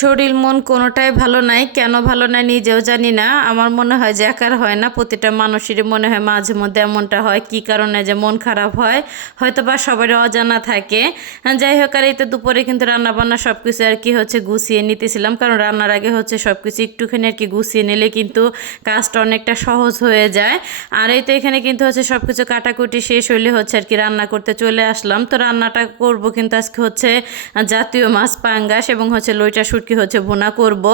শরীর মন কোনোটাই ভালো নাই, কেন ভালো নাই নিজেও জানি না। আমার মনে হয় যে একার হয় না, প্রতিটা মানুষেরই মনে হয় মাঝে মধ্যে এমনটা হয়। কি কারণে যে মন খারাপ হয় হয়তো বা সবারই অজানা থাকে। যাই হোক, আর এই তো দুপুরে কিন্তু রান্না বান্না সব কিছু আর কি হচ্ছে গুছিয়ে নিতেছিলাম, কারণ রান্নার আগে হচ্ছে সব কিছু একটুখানি আর কি গুছিয়ে নিলে কিন্তু কাজটা অনেকটা সহজ হয়ে যায়। আর এই তো এখানে কিন্তু হচ্ছে সব কিছু কাটাকুটি শেষ হইলে হচ্ছে আর কি রান্না করতে চলে আসলাম। তো রান্নাটা করব কিন্তু আজকে হচ্ছে জাতীয় মাছ পাঙ্গাস এবং হচ্ছে লইটা শুটকি হচ্ছে ভুনা করব।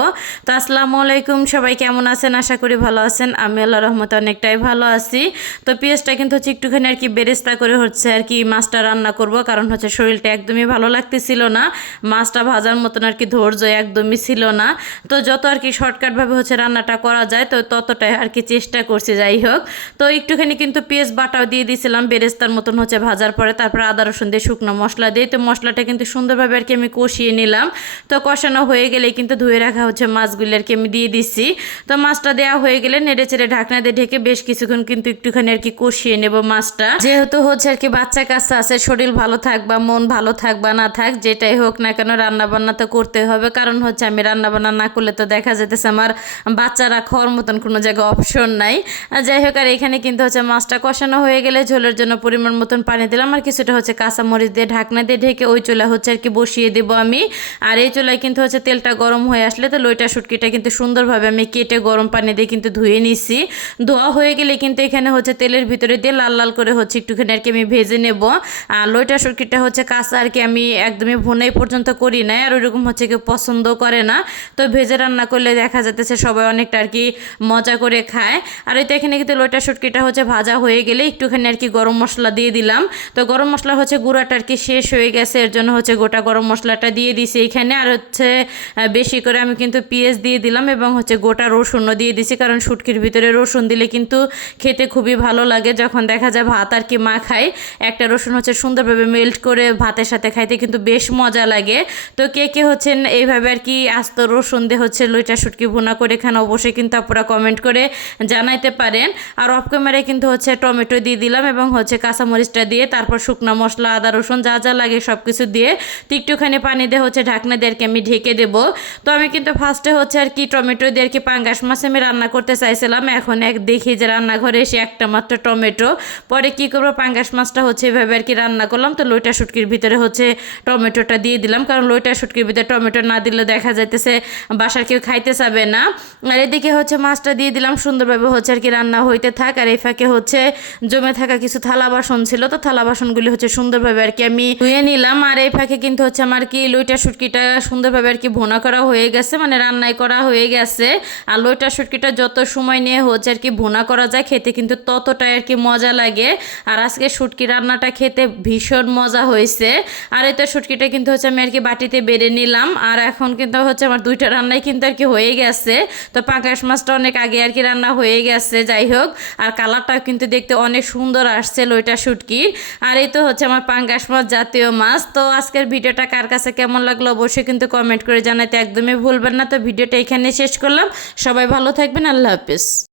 তো আসসালামু আলাইকুম, সবাই কেমন আছেন? আশা করি ভালো আছেন। আমি আল্লাহ রহমতে অনেকটাই ভালো আছি। তো পেঁয়াজটা কিন্তু হচ্ছে একটুখানি আর কি বেরেস্তা করে হচ্ছে আর কি মাছটা রান্না করব, কারণ হচ্ছে শরীরটা একদমই ভালো লাগতেছিল না। মাছটা ভাজার মতন আর কি ধৈর্য একদমই ছিল না। তো যত আর কি শর্টকাটভাবে হচ্ছে রান্নাটা করা যায় তো ততটাই আর কি চেষ্টা করছি। যাই হোক, তো একটুখানি কিন্তু পেঁয়াজ বাটাও দিয়ে দিয়েছিলাম বেরেস্তার মতন হচ্ছে ভাজার পরে, তারপর আদা রসুন দিয়ে শুকনো মশলা দিয়ে তো মশলাটা কিন্তু সুন্দরভাবে আর কি আমি কষিয়ে নিলাম। তো কষানো হয়ে গেলে কিন্তু ধুয়ে রাখা হচ্ছে মাছগুলি আর কি আমি দিয়ে দিচ্ছি। তো মাছটা দেওয়া হয়ে গেলে নেড়ে চেড়ে ঢাকনা দিয়ে ঢেকে বেশ কিছুক্ষণ কিন্তু একটুখানি আর কি কষিয়ে নেব মাছটা। যেহেতু হচ্ছে আর কি বাচ্চা কাচ্চা আছে, শরীর ভালো থাক বা মন ভালো থাক বা না থাক যেটাই হোক না কেন রান্না বান্না তো করতে হবে, কারণ হচ্ছে আমি রান্না বান্না না করলে তো দেখা যেতেছে আমার বাচ্চারা খাওয়ার মতন কোনো জায়গায় অপশন নাই। যাই হোক, আর এখানে কিন্তু হচ্ছে মাছটা কষানো হয়ে গেলে ঝোলের জন্য পরিমাণ মতন পানি দিলাম, আর কিছুটা হচ্ছে কাঁচামরিচ দিয়ে ঢাকনা দিয়ে ঢেকে ওই চুলা হচ্ছে আর কি বসিয়ে দেবো আমি। আর এই চুলায় কিন্তু হচ্ছে তেলটা গরম হয়ে আসলে তো লইটা শুটকিটা কিন্তু সুন্দরভাবে আমি কেটে গরম পানি দিয়ে কিন্তু ধুয়ে নিছি। ধোয়া হয়ে গেলে কিন্তু এখানে হচ্ছে তেলের ভিতরে দিয়ে লাল লাল করে হচ্ছে একটুখানি আর কি আমি ভেজে নেব। আর লইটা শুটকিটা হচ্ছে কাঁচা আর কি আমি একদমই ভুনাই পর্যন্ত করি না, আর ওইরকম হচ্ছে কেউ পছন্দ করে না। তো ভেজে রান্না করলে দেখা যাচ্ছে সবাই অনেকটা আর কি মজা করে খায়। আর এই তো এখানে কিন্তু লইটা শুটকিটা হচ্ছে ভাজা হয়ে গেলে একটুখানি আর কি গরম মশলা দিয়ে দিলাম। তো গরম মশলা হচ্ছে গুঁড়াটা আর কি শেষ হয়ে গেছে, এর জন্য হচ্ছে গোটা গরম মশলাটা দিয়ে দিছি এখানে। আর হচ্ছে বেশি করে আমি কিন্তু পেঁয়াজ দিয়ে দিলাম এবং হচ্ছে গোটা রসুনও দিয়ে দিছি, কারণ শুটকির ভিতরে রসুন দিলে কিন্তু খেতে খুবই ভালো লাগে। যখন দেখা যায় ভাত আর কি মা খায়, একটা রসুন হচ্ছে সুন্দরভাবে মেল্ট করে ভাতের সাথে খাইতে কিন্তু বেশ মজা লাগে। তো কে কে হচ্ছেন এইভাবে আর কি আস্ত রসুন দিয়ে হচ্ছে লইটা শুটকি ভুনা করে খান, অবশ্যই কিন্তু আপনারা কমেন্ট করে জানাইতে পারেন। আর অফ ক্যামেরায় কিন্তু হচ্ছে টমেটো দিয়ে দিলাম এবং হচ্ছে কাঁচামরিচটা দিয়ে তারপর শুকনো মশলা আদা রসুন যা যা লাগে সব কিছু দিয়ে একটুখানি পানি দিয়ে হচ্ছে ঢাকনা দিয়ে আর কি আমি ঢেকে দেবো। তো আমি কিন্তু ফার্স্টে হচ্ছে আর কি টমেটো দিয়ে আর কি পাঙ্গাস মাছ আমি রান্না করতে চাইছিলাম, এখন দেখি যে রান্নাঘরে এসে একটা মাত্র টমেটো। পরে কি করবো, পাঙ্গাস মাছটা হচ্ছে এভাবে আর কি রান্না করলাম। তো লইটা শুটকির ভিতরে হচ্ছে টমেটোটা দিয়ে দিলাম, কারণ লইটা শুটকির ভিতরে টমেটো না দিলে দেখা যাইতেছে বাসার কেউ খাইতে চাবে না। আর এদিকে হচ্ছে মাছটা দিয়ে দিলাম, সুন্দরভাবে হচ্ছে আর কি রান্না হইতে থাক। আর এই ফাঁকে হচ্ছে জমে থাকা কিছু থালা বাসন ছিল, তো থালা বাসনগুলি হচ্ছে সুন্দরভাবে আর কি আমি ধুয়ে নিলাম। আর এই ফাঁকে কিন্তু হচ্ছে আমার কি লইটা শুটকিটা সুন্দরভাবে আর কি ভুনা করা হয়ে গেছে, মানে রান্নায় করা হয়ে গেছে। আর লইটা শুটকিটা যত সময় নিয়ে হচ্ছে আর কি ভুনা করা যায় খেতে কিন্তু ততটাই আর কি মজা লাগে। আর আজকে শুটকি রান্নাটা খেতে ভীষণ মজা হয়েছে। আর এই তো শুটকিটা কিন্তু হচ্ছে আমি আর কি বাটিতে বেড়ে নিলাম। আর এখন কিন্তু হচ্ছে আমার দুইটা রান্নাই কিন্তু আর কি হয়ে গেছে। তো পাঙ্গাস মাছটা অনেক আগে আর কি রান্না হয়ে গেছে। যাই হোক, আর কালারটাও কিন্তু দেখতে অনেক সুন্দর আসছে লইটা শুটকির। আর এই তো হচ্ছে আমার পাঙ্গাস মাছ জাতীয় মাছ। তো আজকের ভিডিওটা কার কাছে কেমন লাগলো অবশ্যই কিন্তু কমেন্ট করে জানাতে একদমই ভুলবেন না। তো ভিডিওটা এখানে শেষ করলাম, সবাই ভালো থাকবেন, আল্লাহ হাফেজ।